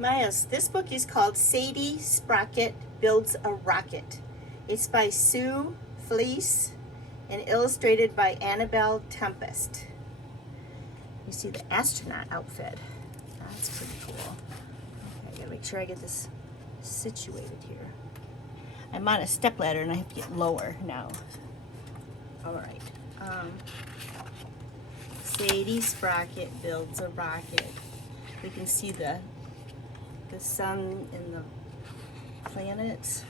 Miles, this book is called Sadie Sprocket Builds a Rocket. It's by Sue Fleece and illustrated by Annabel Tempest. You see the astronaut outfit. That's pretty cool. Okay, I gotta make sure I get this situated here. I'm on a stepladder and I have to get lower now. All right. Sadie Sprocket builds a rocket. We can see the sun and the planets.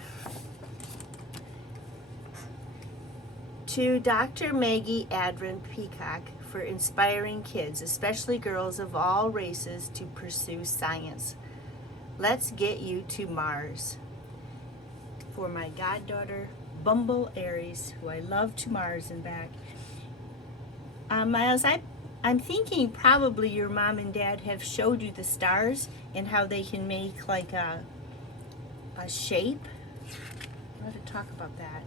To Dr. Maggie Adrin Peacock for inspiring kids, especially girls of all races, to pursue science. Let's get you to Mars. For my goddaughter, Bumble Aries, who I love, to Mars and back. Miles, I'm thinking probably your mom and dad have showed you the stars and how they can make like a shape. I want to talk about that.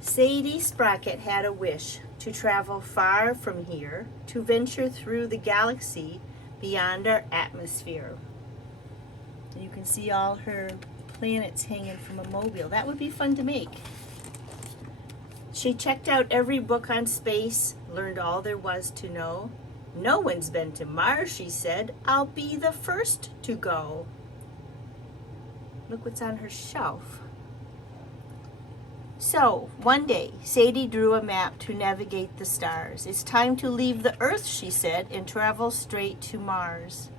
Sadie Sprocket had a wish to travel far from here, to venture through the galaxy beyond our atmosphere. You can see all her planets hanging from a mobile. That would be fun to make. She checked out every book on space, learned all there was to know. No one's been to Mars, she said. I'll be the first to go. Look what's on her shelf. So, one day, Sadie drew a map to navigate the stars. It's time to leave the Earth, she said, and travel straight to Mars.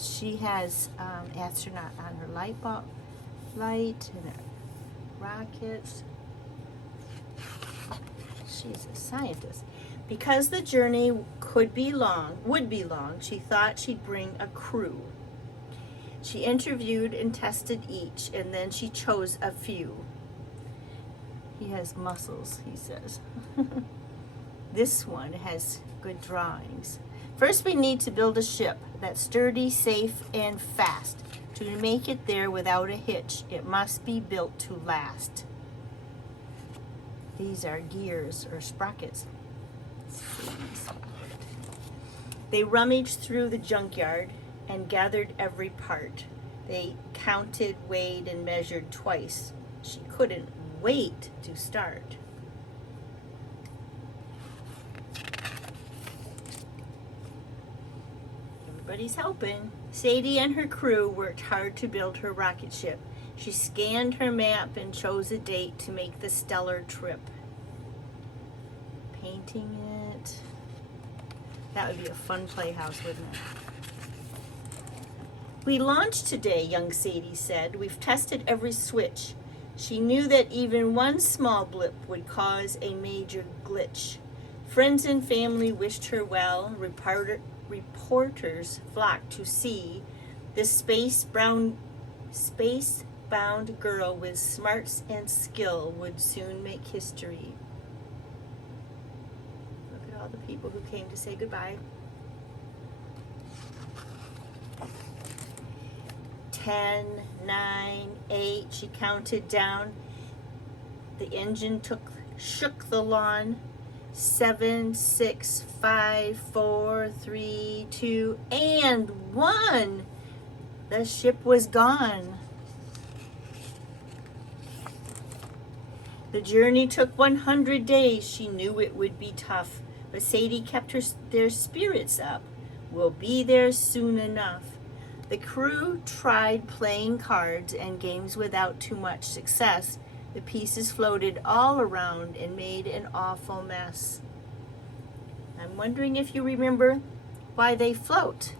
She has astronaut on her light and her rockets. She's a scientist. Because the journey would be long, she thought she'd bring a crew. She interviewed and tested each, and then she chose a few. He has muscles, he says. This one has good drawings. First, we need to build a ship that's sturdy, safe, and fast. To make it there without a hitch, it must be built to last. These are gears or sprockets. They rummaged through the junkyard and gathered every part. They counted, weighed, and measured twice. She couldn't wait to start. Everybody's helping. Sadie and her crew worked hard to build her rocket ship. She scanned her map and chose a date to make the stellar trip. Painting it. That would be a fun playhouse, wouldn't it? We launched today, young Sadie said. We've tested every switch. She knew that even one small blip would cause a major glitch. Friends and family wished her well. Reporters flocked to see this space-bound girl with smarts and skill would soon make history. Look at all the people who came to say goodbye. 10, 9, 8, she counted down. The engine shook the lawn. 7, 6, 5, 4, 3, 2, and 1. The ship was gone. The journey took 100 days. She knew it would be tough, but Sadie kept their spirits up. We'll be there soon enough. The crew tried playing cards and games without too much success. The pieces floated all around and made an awful mess. I'm wondering if you remember why they float.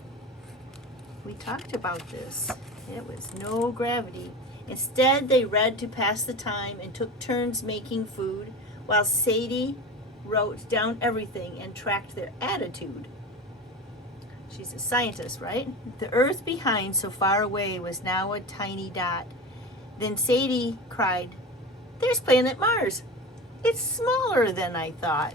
We talked about this. It was no gravity. Instead, they read to pass the time and took turns making food, while Sadie wrote down everything and tracked their attitude. She's a scientist, right? The Earth behind, so far away, was now a tiny dot. Then Sadie cried, "There's planet Mars. It's smaller than I thought."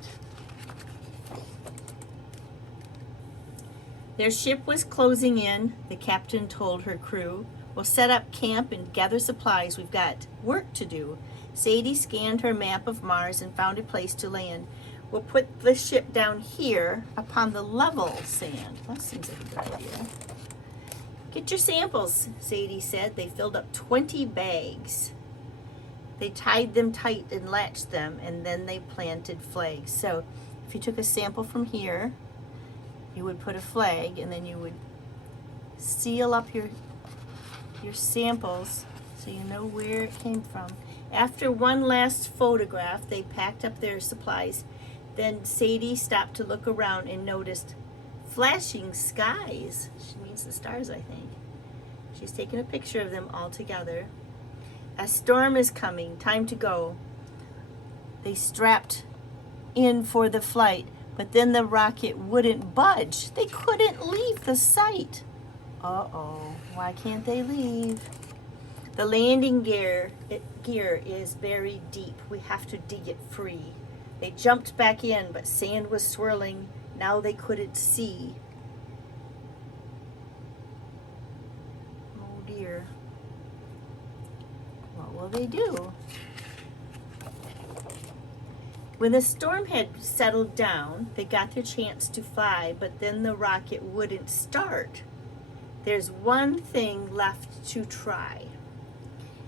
Their ship was closing in, the captain told her crew. We'll set up camp and gather supplies. We've got work to do. Sadie scanned her map of Mars and found a place to land. We'll put the ship down here upon the level sand. That seems like a good idea. Get your samples, Sadie said. They filled up 20 bags. They tied them tight and latched them, and then they planted flags. So if you took a sample from here, you would put a flag, and then you would seal up your samples so you know where it came from. After one last photograph, they packed up their supplies. Then Sadie stopped to look around and noticed flashing skies. She means the stars, I think. She's taken a picture of them all together. A storm is coming. Time to go. They strapped in for the flight, but then the rocket wouldn't budge. They couldn't leave the site. Uh-oh. Why can't they leave? The landing gear is buried deep. We have to dig it free. They jumped back in, but sand was swirling. Now they couldn't see. Oh dear. What will they do? When the storm had settled down, they got their chance to fly, but then the rocket wouldn't start. There's one thing left to try.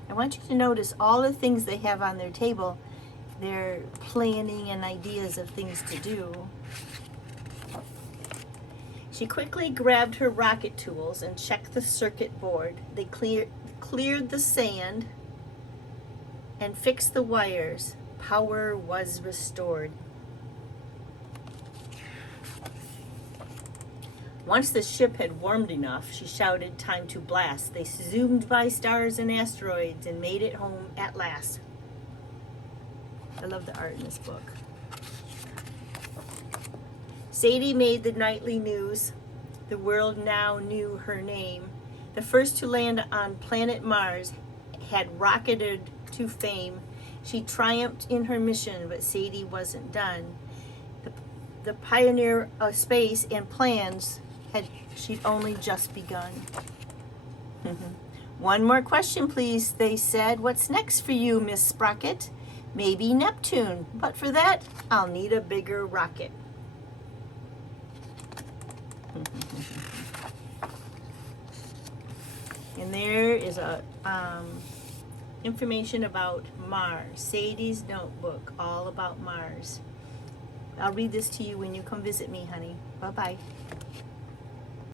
I want you to notice all the things they have on their table. They're planning and ideas of things to do. She quickly grabbed her rocket tools and checked the circuit board. They cleared the sand and fixed the wires. Power was restored. Once the ship had warmed enough, she shouted, "Time to blast." They zoomed by stars and asteroids and made it home at last. I love the art in this book. Sadie made the nightly news. The world now knew her name. The first to land on planet Mars had rocketed to fame. She triumphed in her mission, but Sadie wasn't done. The pioneer of space and plans she'd only just begun. "One more question, please," they said. "What's next for you, Miss Sprocket?" "Maybe Neptune, but for that, I'll need a bigger rocket." And there is a information about Mars. Sadie's notebook, all about Mars. I'll read this to you when you come visit me, honey. Bye-bye.